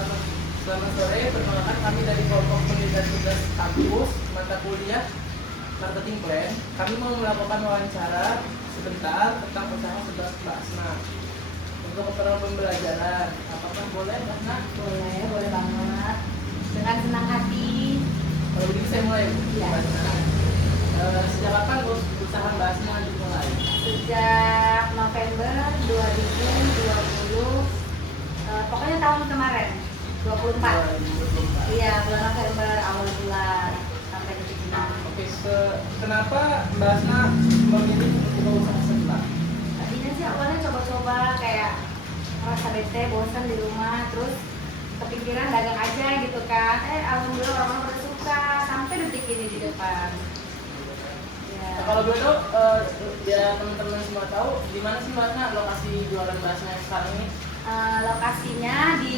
Selamat sore, perkenalkan kami dari kelompok penelitian tugas kampus mata kuliah marketing plan. Kami mau melakukan wawancara sebentar tentang usaha sebelah Basna. Untuk keperluan pembelajaran, apakah boleh Basna? Boleh banget. Dengan senang hati. Kalau begitu saya mulai. Iya. Basna. Sejak kapan usaha Basna dimulai? Sejak November 2020, pokoknya tahun kemarin, 24. 2024. Iya, bulan November, awal bulan sampai detik ini. Oke, kenapa Basna memilih untuk buka usaha sebelah? Tadinya sih awalnya coba-coba kayak merasa bete, bosan di rumah, terus kepikiran dagang aja gitu kan. Alhamdulillah orang-orang pada suka sampai detik ini di depan. Ya. Nah, kalau gue tahu, ya teman-teman semua tahu di mana sih Basna lokasi jualan Basna yang sekarang ini? Lokasinya di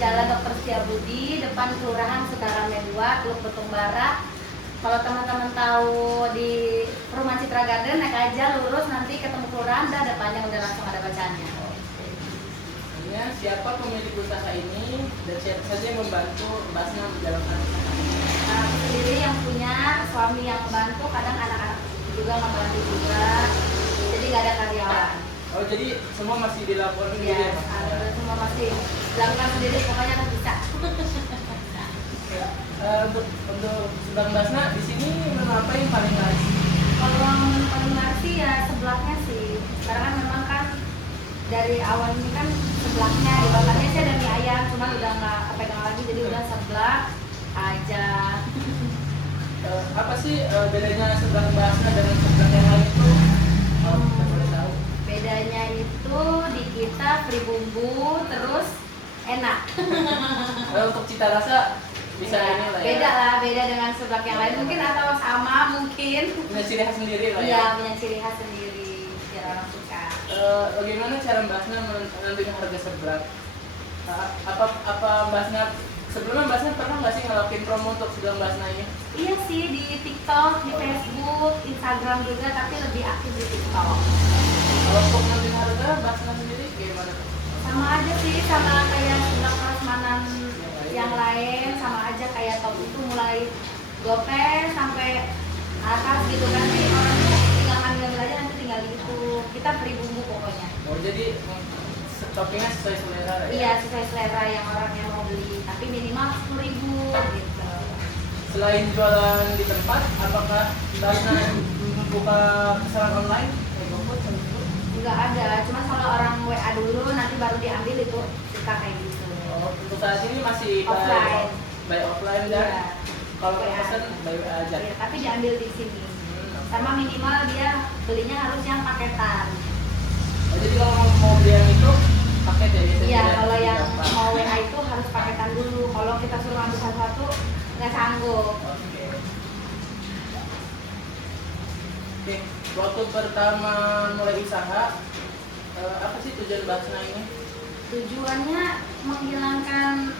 Jalan Dr. Setiabudi, depan Kelurahan Sukaramaya 2, Teluk Betung Barat. Kalau teman-teman tahu di Perumahan Citra Garden, naik aja lurus nanti ketemu kelurahan, udah depannya udah langsung ada bacaannya. Artinya siapa pemilik usaha ini dan siapa saja yang membantu Basna menjalankan usaha ini? Aku sendiri yang punya, suami yang membantu, kadang anak-anak juga membantu juga. Jadi nggak ada karyawan. Oh, jadi semua masih dilakukan sendiri ya, Iya, Mas? semua masih dilakukan sendiri, pokoknya kan bisa. Untuk Sebang Basna di sini menu apa yang paling laris? Kalau yang paling menarik sih ya sebelahnya sih, karena kan memang kan dari awal ini kan sebelahnya, di bawahnya sih ada mie ayam, cuman udah nggak kepegang lagi, jadi udah sebelah aja. Apa sih bedanya Sebang Basna dengan sebelah yang lain itu? Kalau kita boleh tahu. Bedanya itu di kita free bumbu, terus enak. Untuk cita rasa bisa Ya, ini lah ya. beda lah, beda dengan sebelah yang lain mungkin, atau sama mungkin. Punya ciri khas sendiri lah ya. Iya, punya ciri khas sendiri, biar orang suka. Bagaimana cara Basna menentukan harga sebelah? Apa Basna sebelumnya Basna pernah nggak sih ngelakuin promo untuk Sebang Basna ini? Iya sih, di TikTok, di Facebook, Instagram juga, tapi lebih aktif di TikTok. Kalau untuk nentuin harga Basna sendiri gimana tuh? Sama aja sih, sama kayak sebelah prasmanan yang lain, sama aja kayak top itu mulai gope sampai atas gitu kan sih, orang tuh tinggal ngambil aja nanti tinggal gitu. Kita beli bumbu pokoknya. Oh, jadi toppingnya sesuai selera ya? Iya, sesuai selera yang orang yang mau beli, tapi minimal 10.000 gitu. Selain jualan di tempat, apakah Basna buka pesanan online? Enggak ada, cuma kalau orang WA dulu nanti baru diambil itu kita kayak gitu. Oh, untuk saat ini masih Offline. by offline dan Iya. kalau WA. pesan by WA aja. Iya, tapi diambil di sini. Sama minimal dia belinya harus yang paketan. Oh, jadi kalau mau beli yang itu paket ya biasanya? Iya, ya? kalau yang Berapa? mau WA itu harus paketan dulu. Kalau kita suruh ambil satu-satu nggak sanggup. Oke. Oke, waktu pertama mulai usaha, apa sih tujuan Basna ini? Tujuannya menghilangkan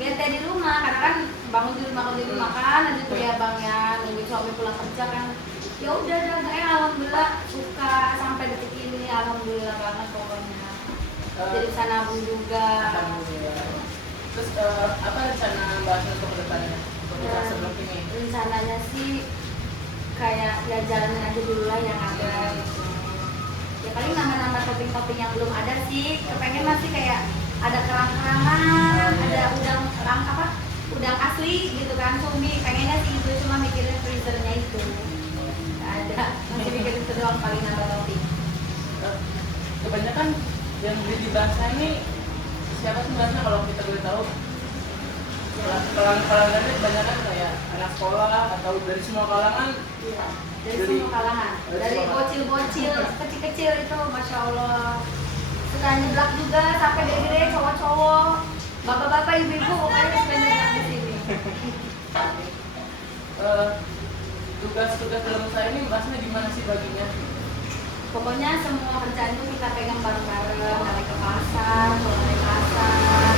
bete di rumah, karena kan bangun di rumah kan, ada tuh ya bangnya nunggu suami pulang kerja kan. Ya udah alhamdulillah suka sampai detik ini, alhamdulillah banget pokoknya. Jadi bisa nabung juga. Alhamdulillah. Terus apa rencana Basna untuk kedepannya? Untuk usaha sebelum ini? Rencananya sih kayak ya jalanin aja dulu lah yang ada gitu. Ya paling nambah-nambah topping-topping yang belum ada sih. Kepengen masih kayak ada kerang-kerangan, ada udang asli gitu kan, cumi. Pengennya sih itu, cuma mikirin freezernya itu nggak ada. Masih mikirin itu doang, paling nambah topping. Kebanyakan yang beli di Basna ini siapa sih Basna kalau kita boleh tahu? Kalangannya kebanyakan kayak anak sekolah atau dari semua kalangan. Iya, dari semua kalangan, dari semua bocil-bocil, kecil-kecil itu, masya Allah. Suka nyeblak juga sampai gede-gede, cowok-cowok, bapak-bapak, ibu-ibu, pokoknya suka nyeblak di sini. Tugas-tugas dalam usaha ini Basna gimana sih baginya? Pokoknya semua kerjaan itu kita pegang bareng-bareng, naik ke pasar, pulang dari pasar,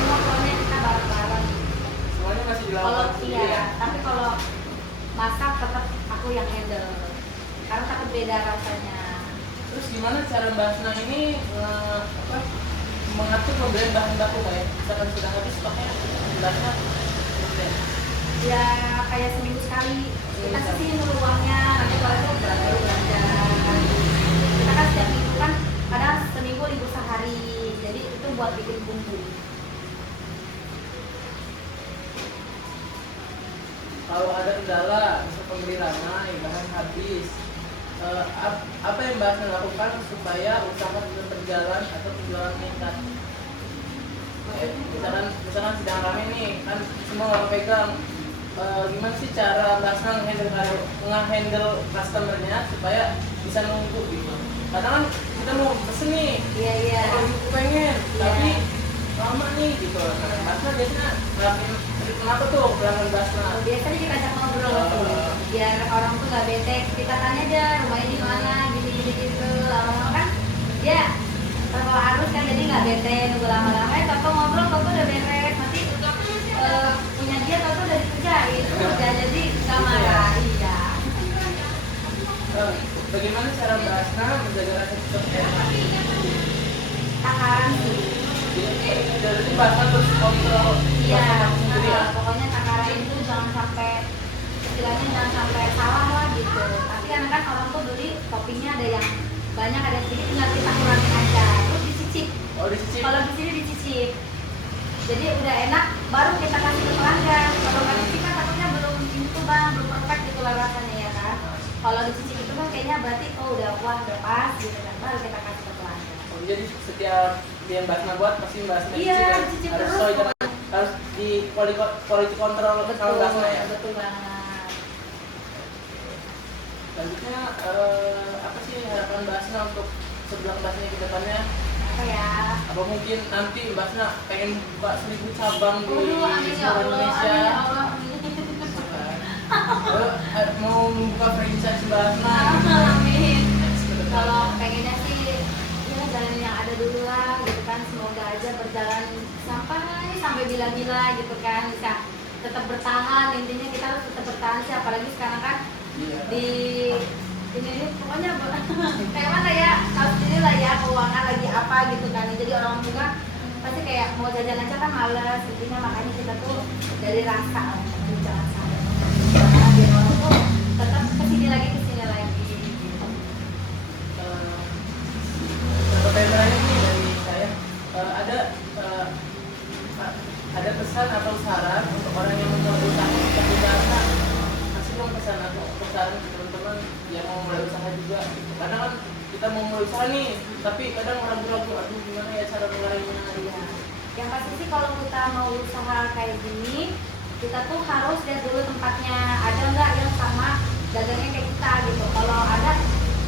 semua pokoknya kita bareng-bareng. Semuanya masih Kalau dilakukan sendiri iya, ya? tapi kalau masak tetap aku yang handle, karena takut beda rasanya. Terus gimana cara Basna ini mengatur pembelian bahan baku kayak misalkan sudah habis stoknya jumlahnya persen. Ya kayak seminggu sekali kita sisihin dulu uangnya, nanti kalau itu baru belanja. Kita kan setiap minggu kan kadang seminggu libur sehari, jadi itu buat bikin bumbu. Kalau ada kendala misal pembeli ramai bahan habis, apa yang Mbak Asna lakukan supaya usaha tetap berjalan atau penjualan meningkat? Misalkan sedang rame nih kan semua orang pegang. Gimana sih cara Mbak Asna nge-handle customernya supaya bisa nunggu gitu? Karena kan kita mau pesen nih, Iya. aku pengen, tapi lama nih gitu. Nah, Mbak Asna biasanya ngelakuin kenapa tuh pelanggan Mbak Asna? Biasanya kita ajak ngobrol tuh, biar orang tuh nggak bete. Kita tanya aja rumahnya di mana, gini gitu. Lama-lama kan dia terbawa arus kan, jadi nggak bete nunggu lama-lama. Toto ngobrol, Toto udah beres. Nanti punya dia Toto udah dikerjain, udah jadi nggak marah. Iya. Bagaimana cara Mbak Asna menjaga rasa tetap enak? Takaran sih. Jadi Mbak Asna terus kontrol Iya, masakan sendiri ya? pokoknya takaran itu jangan sampai istilahnya jangan sampai salah lah gitu. Tapi kan orang tuh beli toppingnya ada yang banyak ada yang sedikit, tinggal kita kurangin aja terus dicicip. Oh, dicicip. Kalau di sini dicicip, jadi udah enak baru kita kasih ke pelanggan. Kalau nggak dicicip kan takutnya belum itu bang, belum perfect gitu lah rasanya ya kan. Kalau dicicip itu kan kayaknya berarti oh udah wah udah pas gitu kan, baru kita kasih ke pelanggan. Oh, jadi setiap yang Mbak Asna buat pasti Mbak Asna Iya, cicip, dicicip harus terus, sesuai dengan harus di quality control sama Mbak Asna ya? Betul banget. Selanjutnya apa sih harapan Mbak Asna untuk sebelah Mbak Asna ke depannya? Apa ya? Apa mungkin nanti Mbak Asna pengen buka 1000 cabang di Amin ya seluruh Allah, Indonesia? amin ya Allah, amin. Mau membuka franchise Mbak Asna? Amin. Kalau pengennya sih ya jalan yang ada dulu lah gitu kan, semoga aja berjalan sampai bila-bila gitu kan, bisa tetap bertahan. Intinya kita harus tetap bertahan sih, apalagi sekarang kan Iya. di ini pokoknya kayak mana ya, tahu sendiri lah ya keuangan lagi apa gitu kan, jadi orang juga pasti kayak mau jajan aja kan males. Intinya makanya kita tuh dari rasa lah, jangan sampai karena biar orang tuh tetap kesini lagi gitu. Pertanyaan terakhir nih dari saya, ada pesan atau saran untuk orang yang mau usaha seperti Mbak Asna? Kasih dong pesan atau saran ke teman-teman yang mau mulai usaha juga. Karena kan kita mau mulai usaha nih, tapi kadang ragu-ragu, aduh gimana ya cara mulainya? Iya. Yang pasti sih kalau kita mau usaha kayak gini, kita tuh harus lihat dulu tempatnya ada nggak yang sama dagangnya kayak kita gitu. Kalau ada,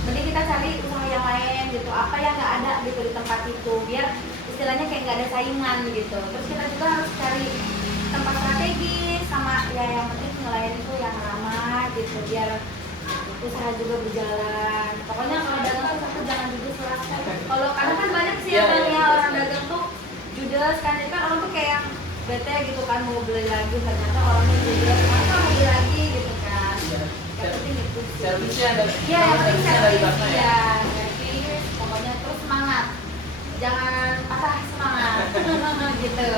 mending kita cari usaha yang lain gitu. Apa yang nggak ada gitu di tempat itu, biar istilahnya kayak nggak ada saingan gitu. Terus kita juga harus cari tempat strategis sama ya yang penting nelayan itu yang ramah gitu, biar usaha juga berjalan. Pokoknya kalau dagang tuh satu jangan judes lah. Kalau kadang kan banyak sih Iya, yang iya, orang dagang tuh judes kan, jadi kan orang tuh kayak bete gitu kan, mau beli lagi ternyata orangnya judes, masa mau beli lagi gitu kan. Yang penting itu sih. Servisnya dari Iya, yang penting servisnya dari Mbak servis, Asna ya? iya, servis. Pokoknya terus semangat, jangan patah semangat gitu.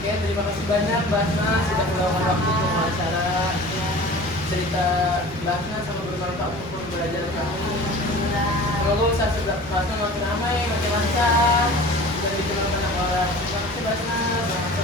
Oke, terima kasih banyak Mbak Asna sudah meluangkan waktu untuk wawancara. Cerita Mbak Asna sama bermanfaat untuk belajar dari kami. Semoga usaha sebelah Mbak Asna makin ramai, makin lancar, dan dikenal banyak orang. Terima kasih Mbak Asna.